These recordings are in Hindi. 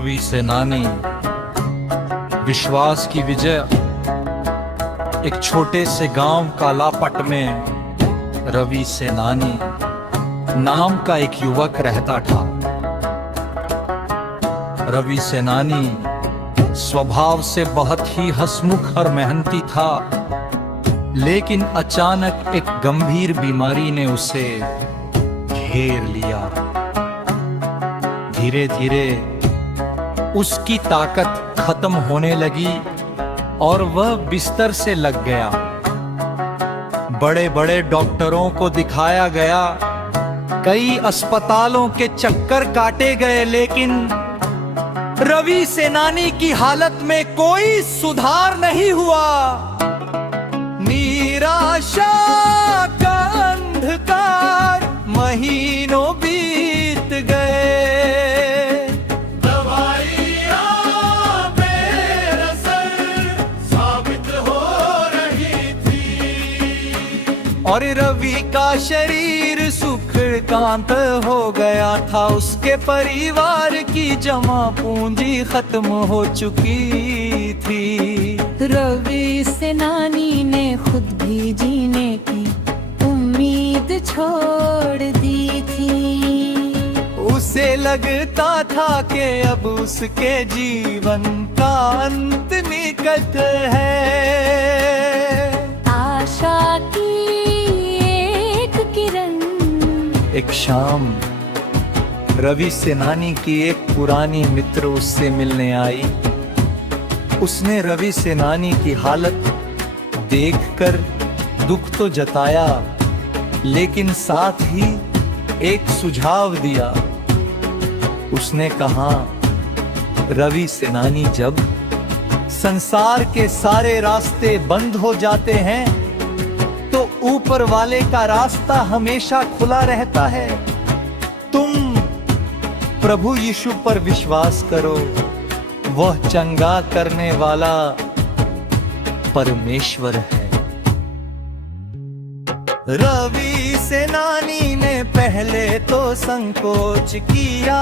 रवि सेनानी, विश्वास की विजय। एक छोटे से गांव कालापट में रवि सेनानी नाम का एक युवक रहता था। रवि सेनानी स्वभाव से बहुत ही हंसमुख और मेहनती था, लेकिन अचानक एक गंभीर बीमारी ने उसे घेर लिया। धीरे धीरे उसकी ताकत खत्म होने लगी और वह बिस्तर से लग गया। बड़े बड़े डॉक्टरों को दिखाया गया, कई अस्पतालों के चक्कर काटे गए, लेकिन रवि सेनानी की हालत में कोई सुधार नहीं हुआ। निराशा का अंधकार महीनों बीत गए। और रवि का शरीर सुखकांत हो गया था। उसके परिवार की जमा पूंजी खत्म हो चुकी थी। रवि सेनानी ने खुद भी जीने की उम्मीद छोड़ दी थी। उसे लगता था कि अब उसके जीवन का अंत निकट है। आशा की एक शाम रवि सेनानी की एक पुरानी मित्र उससे मिलने आई। उसने रवि सेनानी की हालत देखकर दुख तो जताया, लेकिन साथ ही एक सुझाव दिया। उसने कहा, रवि सेनानी, जब संसार के सारे रास्ते बंद हो जाते हैं तो ऊपर वाले का रास्ता हमेशा खुला रहता है। तुम प्रभु यीशु पर विश्वास करो, वह चंगा करने वाला परमेश्वर है। रवि सेनानी ने पहले तो संकोच किया,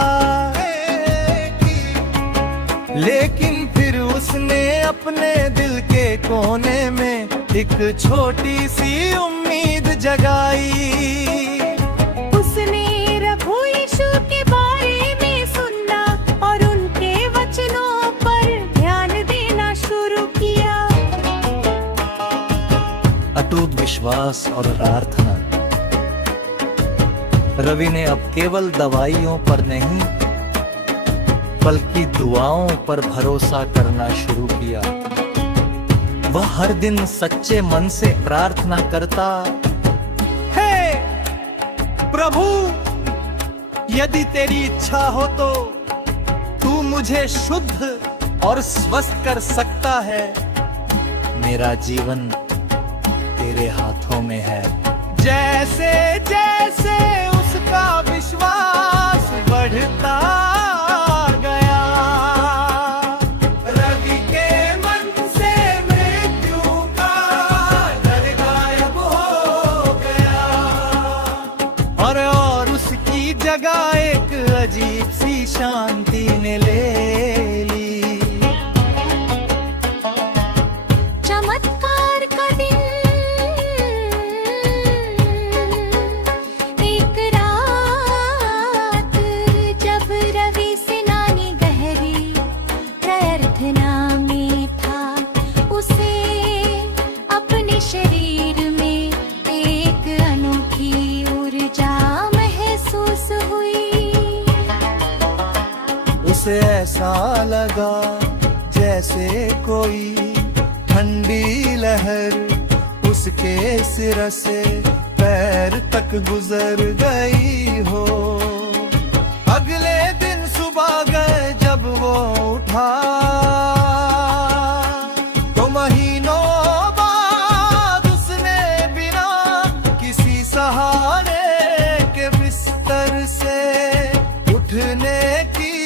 लेकिन फिर उसने अपने दिल के कोने में एक छोटी सी उम्मीद जगाई। उसने प्रभु यीशु के बारे में सुनना और उनके वचनों पर ध्यान देना शुरू किया। अटूट विश्वास और प्रार्थना। रवि ने अब केवल दवाइयों पर नहीं, बल्कि दुआओं पर भरोसा करना शुरू किया। वह हर दिन सच्चे मन से प्रार्थना करता, हे प्रभु, यदि तेरी इच्छा हो तो तू मुझे शुद्ध और स्वस्थ कर सकता है। मेरा जीवन तेरे हाथों में है। जैसे जैसे उसका विश्वास बढ़ता गया, रवि के मन से मृत्यु का डर गायब हो गया और उसकी जगह एक अजीब सी शांति ने ले ली। चमत्कार का दिन एक रात, जब रवि सेनानी गहरी प्रार्थना में था, उसे अपने शरीर में एक अनोखी ऊर्जा महसूस हुई। उसे ऐसा लगा जैसे कोई ठंडी लहर उसके सिर से पैर तक गुजर गई हो। अगले दिन सुबह गए जब वो उठा, तो महीनों बाद उसने बिना किसी सहारे के बिस्तर से उठने की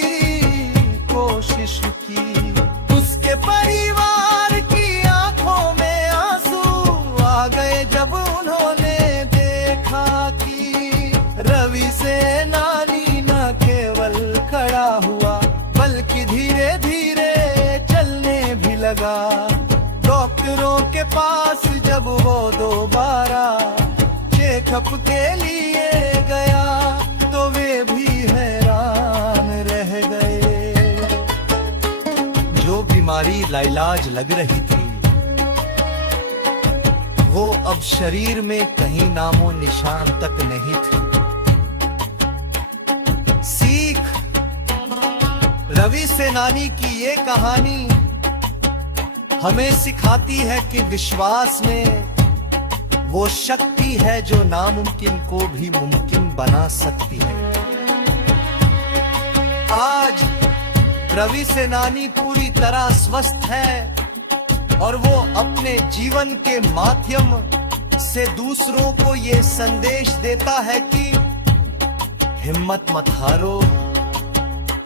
कोशिश की। उसके परिवार की आंखों में आंसू आ गए जब उन्होंने देखा कि रवि सेनानी न केवल खड़ा हुआ, बल्कि लगा। डॉक्टरों के पास जब वो दोबारा चेकअप के लिए गया तो वे भी हैरान रह गए। जो बीमारी लाइलाज लग रही थी वो अब शरीर में कहीं नामो निशान तक नहीं थी। सीख रवि सेनानी की ये कहानी हमें सिखाती है कि विश्वास में वो शक्ति है जो नामुमकिन को भी मुमकिन बना सकती है। आज रवि सेनानी पूरी तरह स्वस्थ है और वो अपने जीवन के माध्यम से दूसरों को ये संदेश देता है कि हिम्मत मत हारो,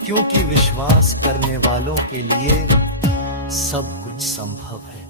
क्योंकि विश्वास करने वालों के लिए सब कुछ संभव है।